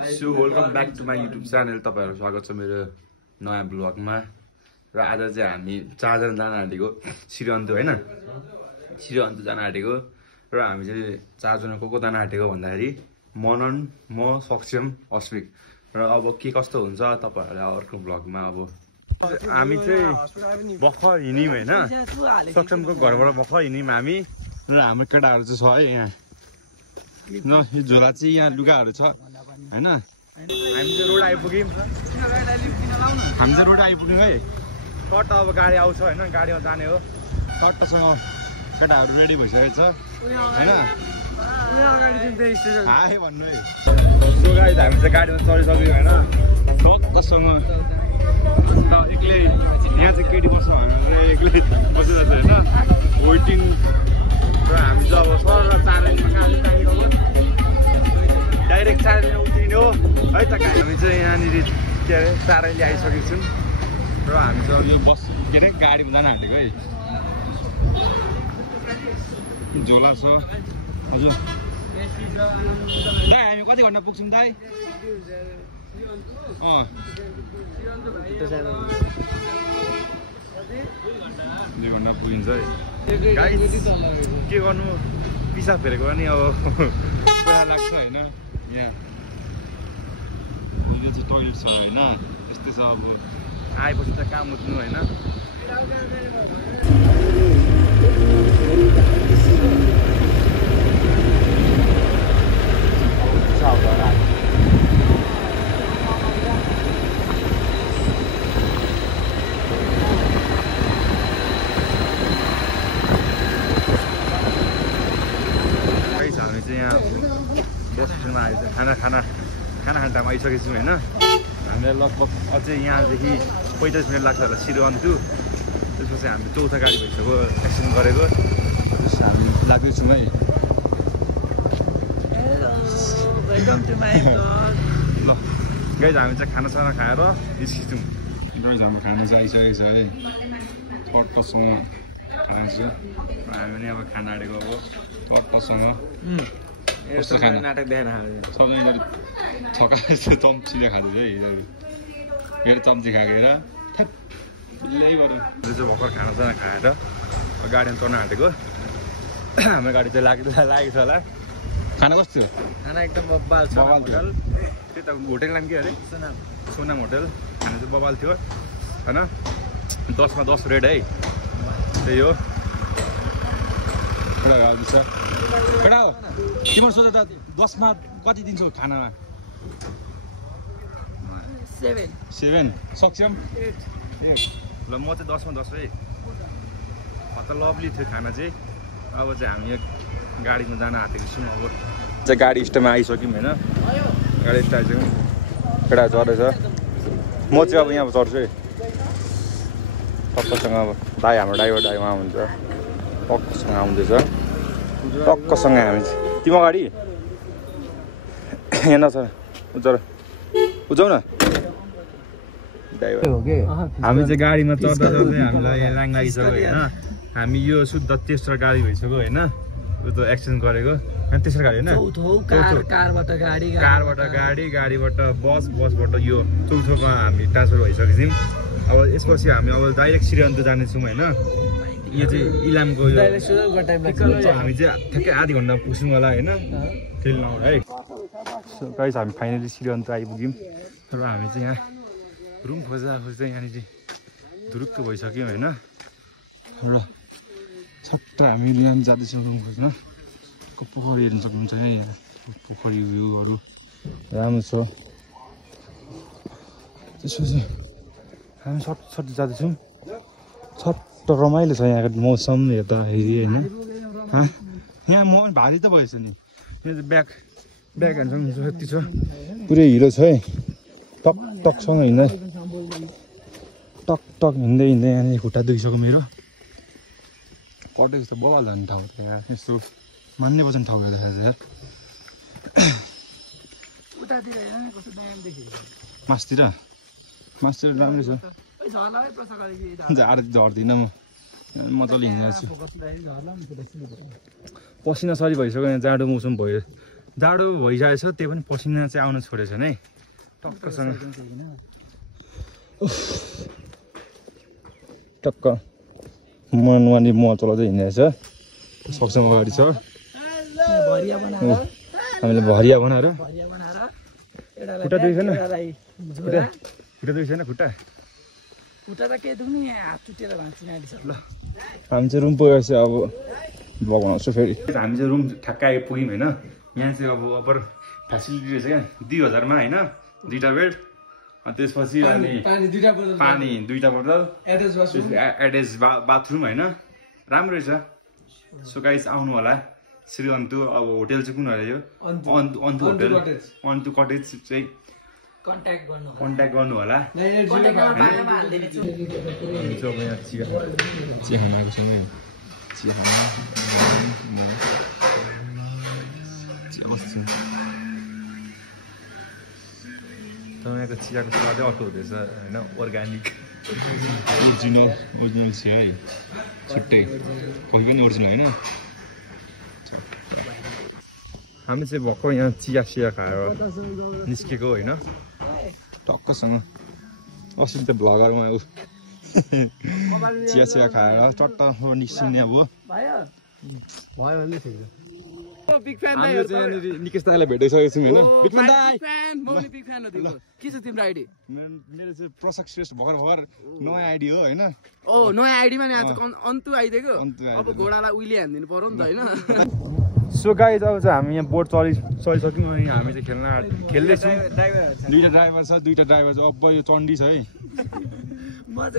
So welcome back to my YouTube channel. तपाईँहरू स्वागत छ मेरो नयाँ ब्लगमा। र आज चाहिँ हामी चारजना जान आँटेको श्रीअन्तु होइन, श्रीअन्तु जान आँटेको। र हामी चाहिँ चारजना को जान आँटेको भन्दाखेरि मनन, म, सक्षम, अस्मिक। र अब के कस्तो हुन्छ तपाईँहरूलाई अर्को ब्लगमा। अब हामी चाहिँ भर्खर हिँड्यौँ होइन, सक्षमको घरबाट भर्खर हिँड्यौँ हामी। र हाम्रो केटाहरू चाहिँ छ है यहाँ न, यो झोला चाहिँ यहाँ लुगाहरू छ होइन। हामी चाहिँ रोड आइपुग्यौँ, हामी चाहिँ रोड आइपुग्यौँ है। टट्ट अब गाडी आउँछ होइन, गाडीमा जाने हो। टट्टसँग केटाहरू रेडी भइसकेको छ होइन, हाय भन्नु है। त्यो गाडी हामी चाहिँ गाडीमा चढिसक्यौँ होइन। टक्कसँग एक्लै यहाँ चाहिँ केटी बस्छ भनेर एक्लै बसिरहेको छ होइन, वेटिङ। र हामी चाहिँ अब सर डाइरेक्ट चारैले उत्रिने हो है त। हामी चाहिँ यहाँनिर के अरे चारैले आइसकेको छौँ। र हामी चाहिँ यो बस के अरे गाडीमा जान आँटेको है। झोला छ हजुर। दाइ हामी कति घन्टा पुग्छौँ दाइ? 2 घन्टा पुगिन्छ है। के गर्नु, पिसाब फेरेको पनि अब पुरा लाग्छ होइन। यहाँ यो चाहिँ टोइलेट छ होइन, त्यस्तै छ। अब आएपछि त काम उठ्नु होइन। हामी चाहिँ यहाँ बस स्ट्यान्डमा आएछ, खाना खाने टाइम आइसकेको छौँ होइन। हामीलाई लगभग अझै यहाँदेखि 45 मिनट लाग्छ होला श्रीअन्तु। त्यसपछि हामी चौथा गाडी भइसक्यो एक्सिडेन्ट गरेको। त्यसपछि हामी लाग्दैछौँ है। ल गाइज हामी चाहिँ खानासाना खाएर निस्किन्छौँ। गाइज हाम्रो खाना चाहिँ आइसकेको छ है, टट्टसँग खाना छ। हामी पनि अब खाना आँटेको अब टट्टसँग। कस्तो खाना नाटक देखाएर सबैजना छक्का जस्तो चम्चीले खाँदैछ है यिनीहरू। फेरि चम्ची खाएर थ्याप्लै गरौँ। यो चाहिँ भर्खर खानासाना खाएर गाडीमा चढ्न आँटेको। हाम्रो गाडी चाहिँ लागेको छ होला। खाना कस्तो थियो? खाना एकदम बबाल छ। होटल त्यही त होटेल नाम के अरे? सोनाम होटल। खाना चाहिँ बबाल थियो होइन। 10 मा 10 रेट है, त्यही हो। केटा हो तिम्रो सोच त 10 मा कति दिन्छौ खानामा? 7। सक्षम 8। ल म चाहिँ 10 मा 10 है। त लभली थियो खाना चाहिँ। अब चाहिँ हामी गाडीमा जान आँटेको छौँ। अब चाहिँ गाडी स्ट्यान्डमा आइसक्यौँ होइन, गाडी स्ट्यान्ड आइसक्यौँ। केटा चढेछ, म चाहिँ अब यहाँ चढ्छु है टक्कसँग। अब दाइ हाम्रो ड्राइभर दाइ उहाँ हुन्छ, टक्कसँग आउँदैछ। टक्कसँग हामी चाहिँ तिम्रो गाडी यहाँ नछ, उचाउ न ड्राइभर। हामी चाहिँ गाडीमा चढ्दा चढ्दै हामीलाई यहाँ लाङ लागिसक्यो होइन। हामी यो शुद्ध तेस्रो गाडी भइसक्यो होइन। यो त एक्सिडेन्ट गरेको अनि तेस्रो गाडी होइन, कारबाट गाडी, गाडीबाट बस, बसबाट यो चौथोमा हामी ट्रान्सफर भइसकेको छौँ। अब यसपछि हामी अब डाइरेक्ट श्रीअन्तु जानेछौँ होइन। यो चाहिँ इलामको यो हामी चाहिँ ठ्याक्कै आधी घन्टा पुग्छौँ होला होइन, फेरि नआउनु है। सो गाइस हामी फाइनली श्रीअन्तु आइपुग्यौँ। र हामी चाहिँ यहाँ रुम खोज्दा यहाँनिर धुरुक्क भइसक्यौँ होइन। र छट्ट हामी यहाँ जाँदैछौँ रुम खोज्न। पोखरी हेर्नु सक्नुहुन्छ यहाँ पोखरी भ्यूहरू राम्रो छ। त्यसपछि हामी सट्ट जाँदैछौँ। छट्ट रमाइलो छ यहाँको मौसम हेर्दाखेरि होइन। यहाँ म भारी त भएछ नि, यहाँ चाहिँ ब्याग हान्छौँ जति छ पुरै हिरो छ है। टक टकसँग हिँड्दै टक हिँड्दै यहाँनिर खुट्टा दुखिसक्यो मेरो। कटेको त बबाल जाने ठाउँ त यहाँ, यस्तो मान्ने बजाउने ठाउँ हेर्दाखेरि यार। मासतिर राम्रै छ। झर्दिनँ म, मजाले हिँडेको छु। पसिना सरी भइसक्यो यहाँ, जाडो मौसम भयो, जाडो भइसकेछ त्यही पनि पसिना चाहिँ आउन छोडेछ नि टक्कसँग टक्क मनवानी मल चलाउँदै हिँडेछ सक्छौँ अगाडि छ हामीले भरिया बनाएर खुट्टा दुखेन खुट्टा दुखेन खुट्टा ल हामी चाहिँ रुम पुगेपछि अब ब्लग बनाउँछु फेरि हामी चाहिँ रुम ठ्याक्कै आइपुग्यौँ होइन यहाँ चाहिँ अब अपर फेसिलिटी रहेछ क्या 2000 मा होइन 2टा बेड अनि त्यसपछि अनि पानी 2टा बोतल एटेच बाथरुम होइन राम्रो रहेछ सो गाइस आउनु होला श्री अन्तु अब होटल चाहिँ कुन होला यो अन्तु होटल अन्तु कटेज चाहिँ कन्ट्याक्ट गर्नु होला चिया खानाको छैन चिया खाना तपाईँको चियाको स्वादै अर्को हुँदैछ होइन अर्ग्यानिक ओरिजिनल चिया है छुट्टै कफी पनि ओरिजिनल होइन हामी चाहिँ भर्खर यहाँ चिया खाएर निस्केको होइन टक्कसँग अस्ति त भ्लगरमा चिया खाएर टट्ट निस्किने अब निकेश दाइलाई भेटिसकेको छौँ होइन मेरो चाहिँ प्रसाद श्रेष्ठ भर्खर नयाँ आइडी हो होइन नयाँ आइडीमा अन्तु आइदिएको अब घोडालाई उहिले हानिदिनु पर्यो नि त होइन सो गाइस अब चाहिँ हामी यहाँ बोट चलिसक्यौँ अनि हामी चाहिँ खेल्दैछौँ 2टा ड्राइभर छ 2टा ड्राइभर चाहिँ अब यो चण्डी छ है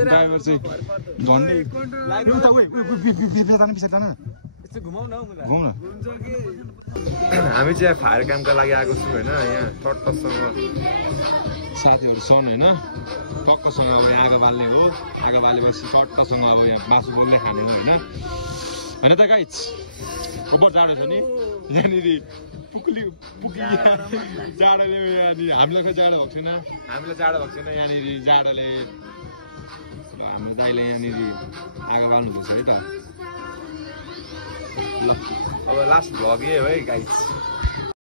ड्राइभर चाहिँ झन्डै घुमाउन हामी चाहिँ फायर क्याम्पका लागि आएको छौँ होइन यहाँ टक्कसँग साथीहरू छन् होइन टक्कसँग अब यहाँ आगो बाल्ने हो आगो बालेपछि टक्कसँग अब यहाँ मासु बोल्दै खाने हो होइन त गाइस ओभर जाडो छ नि यहाँनिर पुग्ली जाडोले यहाँनिर हामीलाई खोइ जाडो भएको छैन यहाँनिर जाडोले हाम्रो दाइले यहाँनिर आगो बाल्नुहुँदैछ है त ल अब लास्ट भ्लग है गाइस